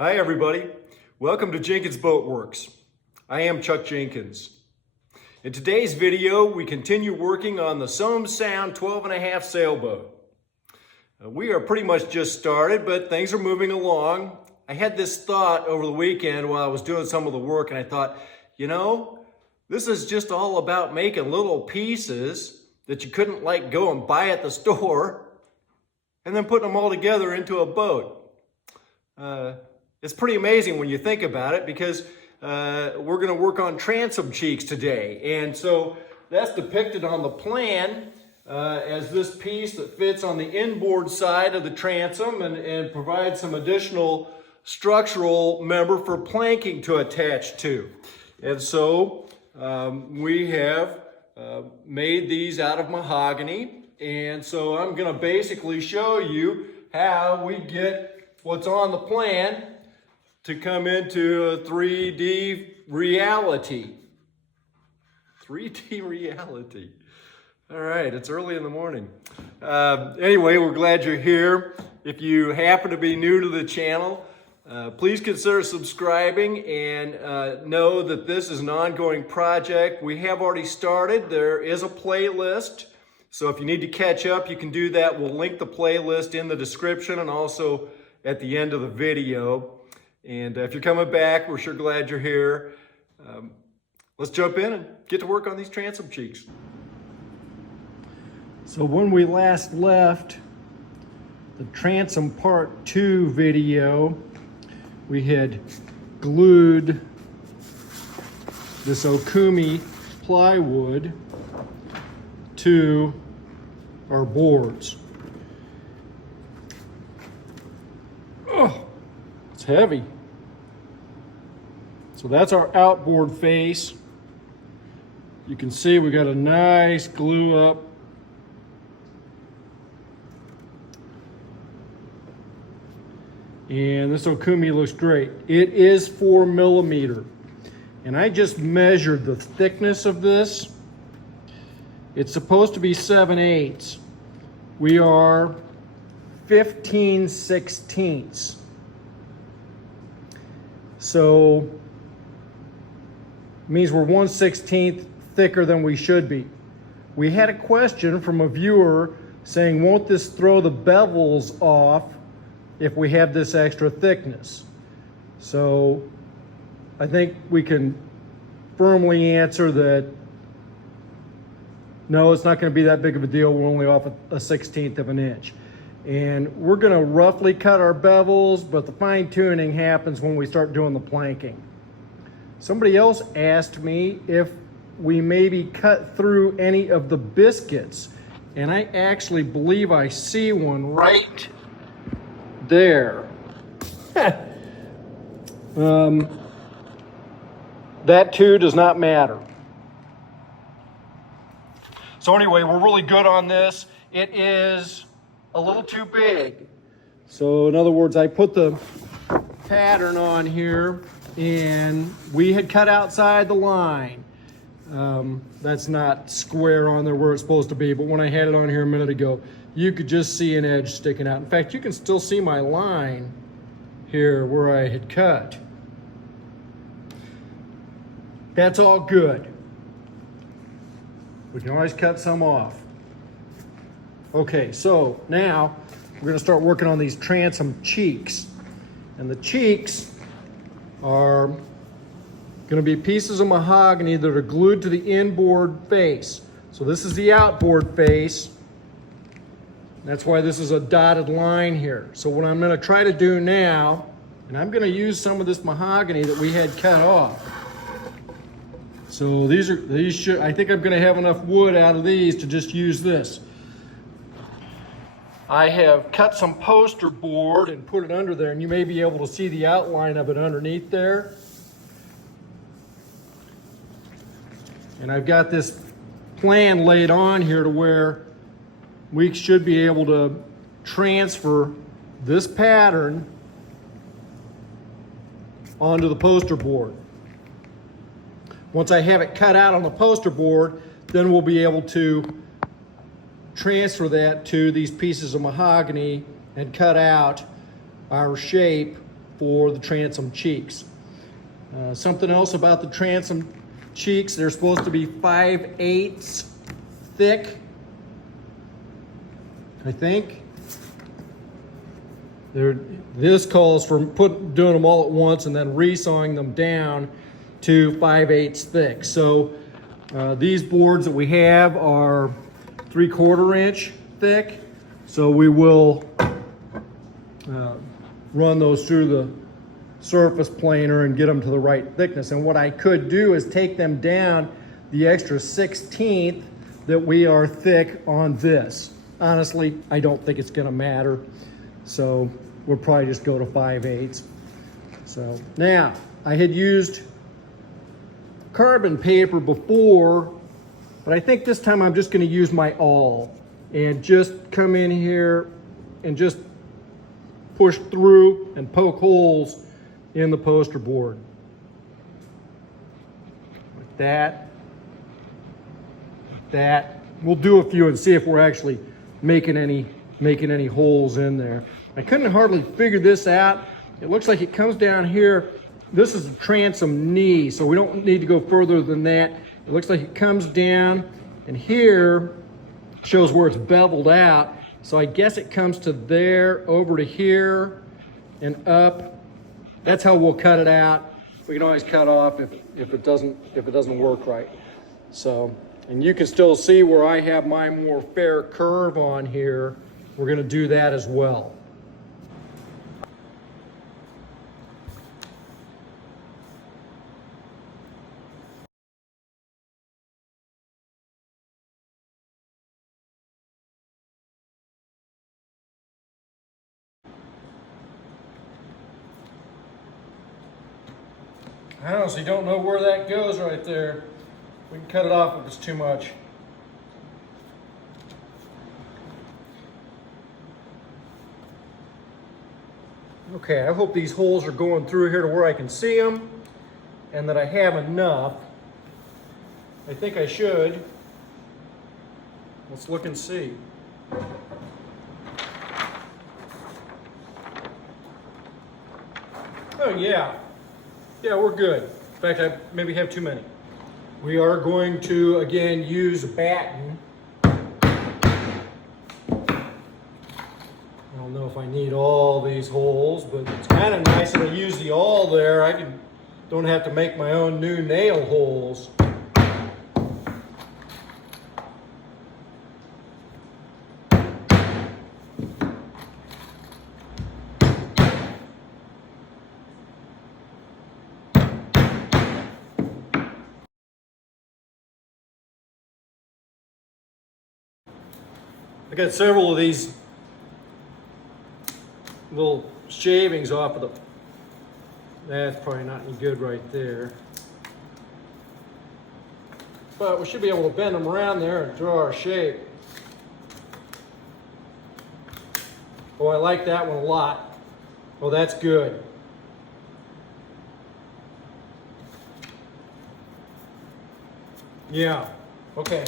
Hi everybody, welcome to Jenkins Boat Works. I am Chuck Jenkins. In today's video, we continue working on the Somme Sound 12.5 sailboat. We are pretty much just started, but things are moving along. I had this thought over the weekend while I was doing some of the work, and I thought, this is just all about making little pieces that you couldn't go and buy at the store, and then putting them all together into a boat. It's pretty amazing when you think about it, because we're going to work on transom cheeks today. And so that's depicted on the plan as this piece that fits on the inboard side of the transom and provides some additional structural member for planking to attach to. And so we have made these out of mahogany. And so I'm going to basically show you how we get what's on the plan to come into a 3D reality. 3D reality. All right, it's early in the morning. Anyway, we're glad you're here. If you happen to be new to the channel, please consider subscribing and know that this is an ongoing project. We have already started. There is a playlist. So if you need to catch up, you can do that. We'll link the playlist in the description and also at the end of the video. And if you're coming back, we're sure glad you're here. Let's jump in and get to work on these transom cheeks. So when we last left the transom part 2 video, we had glued this Okumi plywood to our boards. Oh, it's heavy. So that's our outboard face. You can see we got a nice glue up. And this Okumi looks great. It is 4 millimeter. And I just measured the thickness of this. It's supposed to be 7/8. We are 15/16. So means we're 1/16 thicker than we should be. We had a question from a viewer saying, won't this throw the bevels off if we have this extra thickness? So I think we can firmly answer that no, it's not going to be that big of a deal. We're only off a 1/16 of an inch. And we're going to roughly cut our bevels, but the fine tuning happens when we start doing the planking. Somebody else asked me if we maybe cut through any of the biscuits. And I actually believe I see one right there. That too does not matter. So anyway, we're really good on this. It is a little too big. So in other words, I put the pattern on here and we had cut outside the line. That's not square on there where it's supposed to be, but when I had it on here a minute ago, you could just see an edge sticking out. In fact, you can still see my line here where I had cut. That's all good. We can always cut some off. Okay, so now we're going to start working on these transom cheeks. And the cheeks are going to be pieces of mahogany that are glued to the inboard face. So this is the outboard face. That's why this is a dotted line here. So what I'm going to try to do now, and I'm going to use some of this mahogany that we had cut off. So I think I'm going to have enough wood out of these to just use this. I have cut some poster board and put it under there, and you may be able to see the outline of it underneath there. And I've got this plan laid on here to where we should be able to transfer this pattern onto the poster board. Once I have it cut out on the poster board, then we'll be able to transfer that to these pieces of mahogany and cut out our shape for the transom cheeks. Something else about the transom cheeks, they're supposed to be 5/8 thick, I think. This calls for doing them all at once and then resawing them down to 5/8 thick. So these boards that we have are 3/4 inch thick. So we will run those through the surface planer and get them to the right thickness. And what I could do is take them down the extra 1/16 that we are thick on this. Honestly, I don't think it's gonna matter. So we'll probably just go to 5/8. So now, I had used carbon paper before, but I think this time I'm just gonna use my awl and just come in here and just push through and poke holes in the poster board. Like that. Like that. We'll do a few and see if we're actually making any holes in there. I couldn't hardly figure this out. It looks like it comes down here. This is a transom knee, so we don't need to go further than that. It looks like it comes down, and here shows where it's beveled out. So I guess it comes to there, over to here, and up. That's how we'll cut it out. We can always cut off if it doesn't work right. So, and you can still see where I have my more fair curve on here. We're gonna do that as well. I honestly don't know where that goes right there. We can cut it off if it's too much. Okay, I hope these holes are going through here to where I can see them and that I have enough. I think I should. Let's look and see. Oh yeah. Yeah, we're good. In fact, I maybe have too many. We are going to, again, use a batten. I don't know if I need all these holes, but it's kind of nice that I use the awl there. I don't have to make my own new nail holes. I got several of these little shavings off of the, that's probably not any good right there. But we should be able to bend them around there and draw our shape. Oh, I like that one a lot. Oh, that's good. Yeah, okay.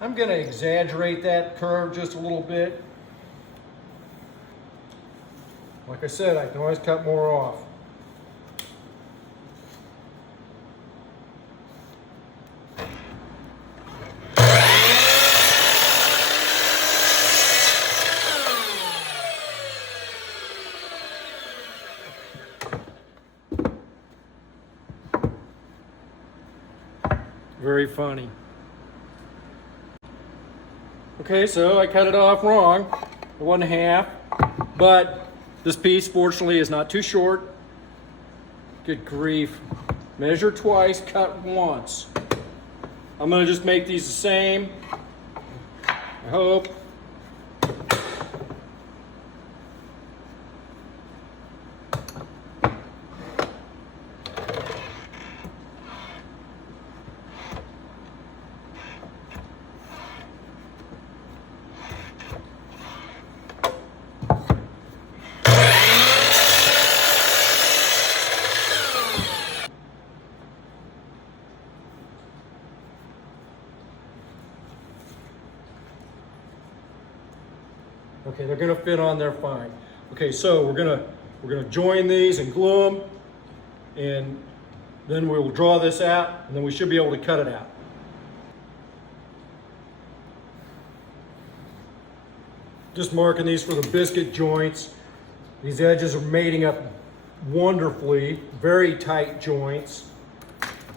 I'm going to exaggerate that curve just a little bit. Like I said, I can always cut more off. Very funny. Okay, so I cut it off wrong, 1/2, but this piece fortunately is not too short. Good grief. Measure twice, cut once. I'm gonna just make these the same, I hope. Okay, they're gonna fit on there fine. Okay, so we're gonna join these and glue them, and then we'll draw this out, and then we should be able to cut it out. Just marking these for the biscuit joints. These edges are mating up wonderfully, very tight joints.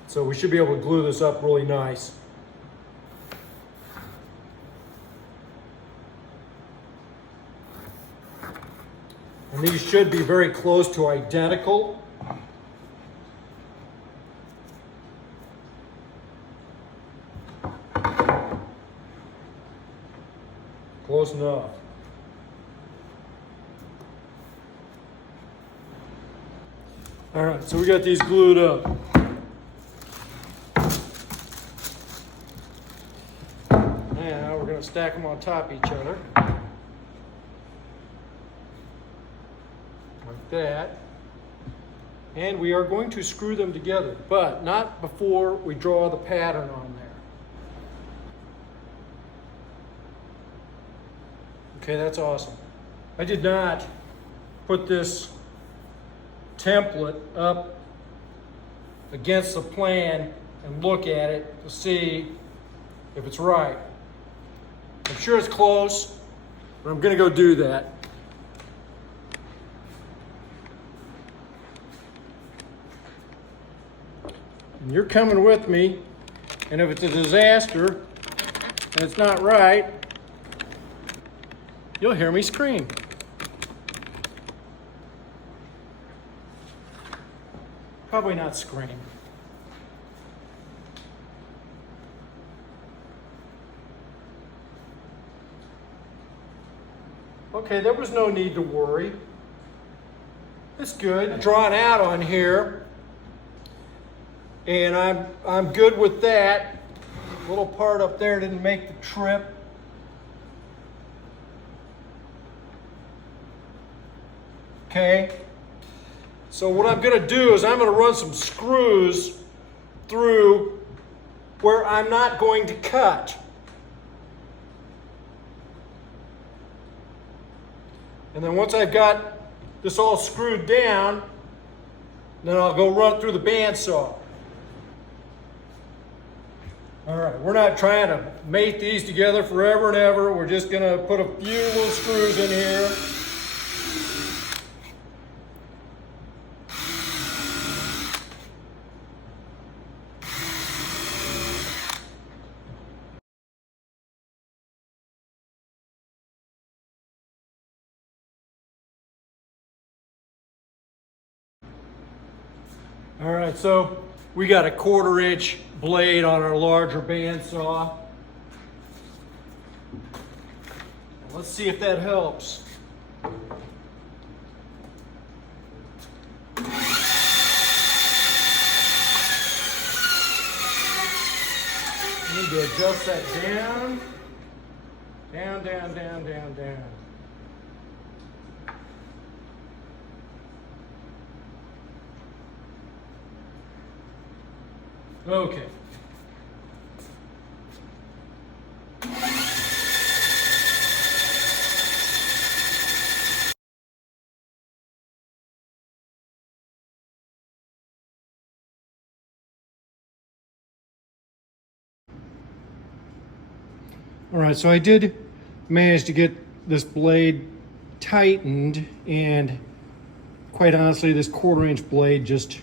So we should be able to glue this up really nice. And these should be very close to identical. Close enough. All right, so we got these glued up. Now we're going to stack them on top of each other. Like that. And we are going to screw them together, but not before we draw the pattern on there. Okay, that's awesome. I did not put this template up against the plan and look at it to see if it's right. I'm sure it's close, but I'm gonna go do that. And you're coming with me, and if it's a disaster and it's not right, you'll hear me scream. Probably not scream. Okay, there was no need to worry. It's good. Drawn out on here, and I'm good with that. Little part up there didn't make the trip. Okay. So what I'm going to do is I'm going to run some screws through where I'm not going to cut. And then once I've got this all screwed down, then I'll go run it through the bandsaw. All right, we're not trying to mate these together forever and ever. We're just going to put a few little screws in here. All right, so we got a 1/4 inch blade on our larger bandsaw. Let's see if that helps. Need to adjust that down. Down, down, down, down, down. Okay. All right, so I did manage to get this blade tightened, and quite honestly, this 1/4 inch blade just,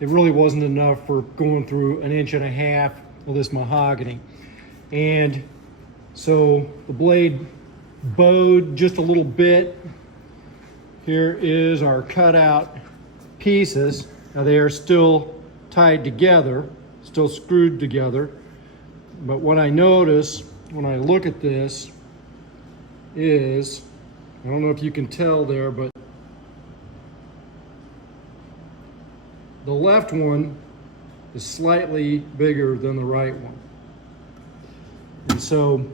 it really wasn't enough for going through 1.5 inches of this mahogany. And so the blade bowed just a little bit. Here is our cutout pieces. Now they are still tied together, still screwed together. But what I notice when I look at this is, I don't know if you can tell there, but the left one is slightly bigger than the right one. And so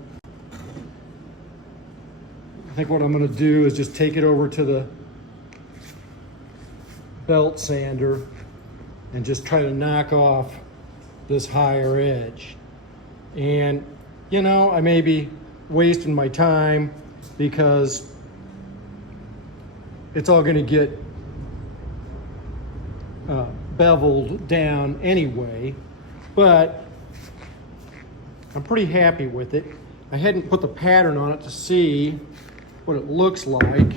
I think what I'm going to do is just take it over to the belt sander and just try to knock off this higher edge. And you know, I may be wasting my time because it's all going to get beveled down anyway, but I'm pretty happy with it. I hadn't put the pattern on it to see what it looks like.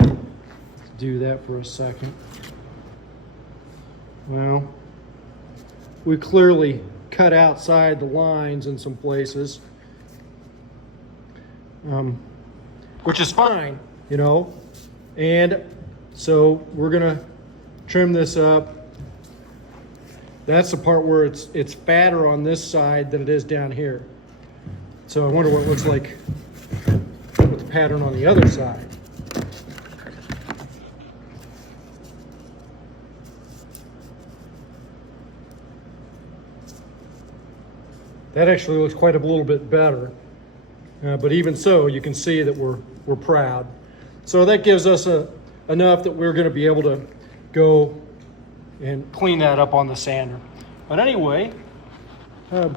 Let's do that for a second. Well, we clearly cut outside the lines in some places, which is fine, you know. And so we're gonna trim this up. That's the part where it's fatter on this side than it is down here. So I wonder what it looks like with the pattern on the other side. That actually looks quite a little bit better. But even so, you can see that we're proud. So that gives us enough that we're going to be able to go and clean that up on the sander. But anyway,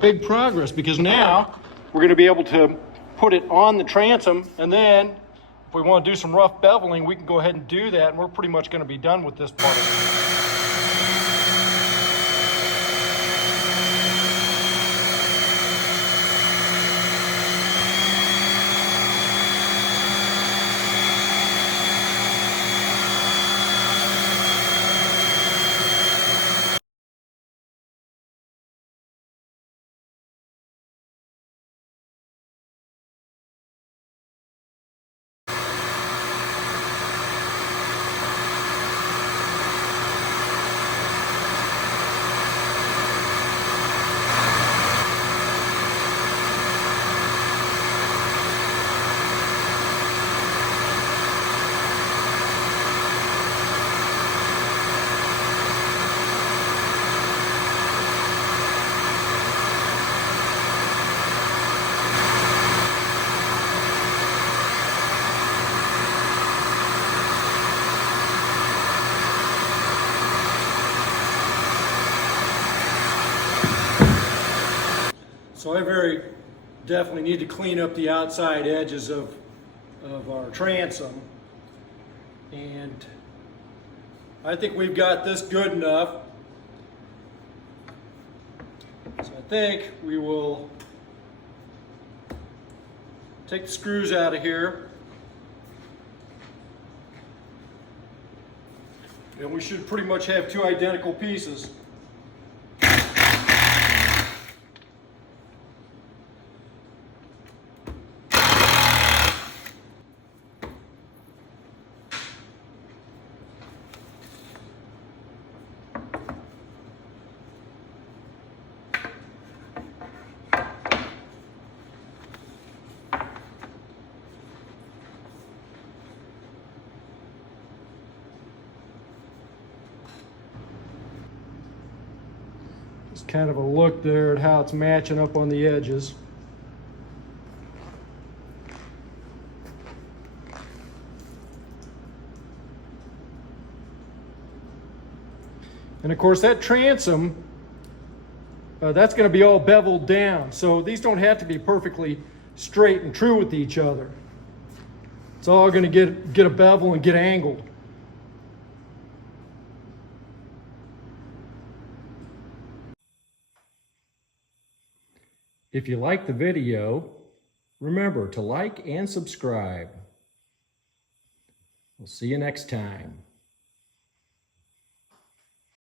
big progress, because now we're going to be able to put it on the transom, and then if we want to do some rough beveling, we can go ahead and do that, and we're pretty much going to be done with this part of it. So I very definitely need to clean up the outside edges of our transom. And I think we've got this good enough. So I think we will take the screws out of here. And we should pretty much have two identical pieces. Just kind of a look there at how it's matching up on the edges. And of course that transom, that's going to be all beveled down. So these don't have to be perfectly straight and true with each other. It's all going to get a bevel and get angled. If you like the video, remember to like and subscribe. We'll see you next time.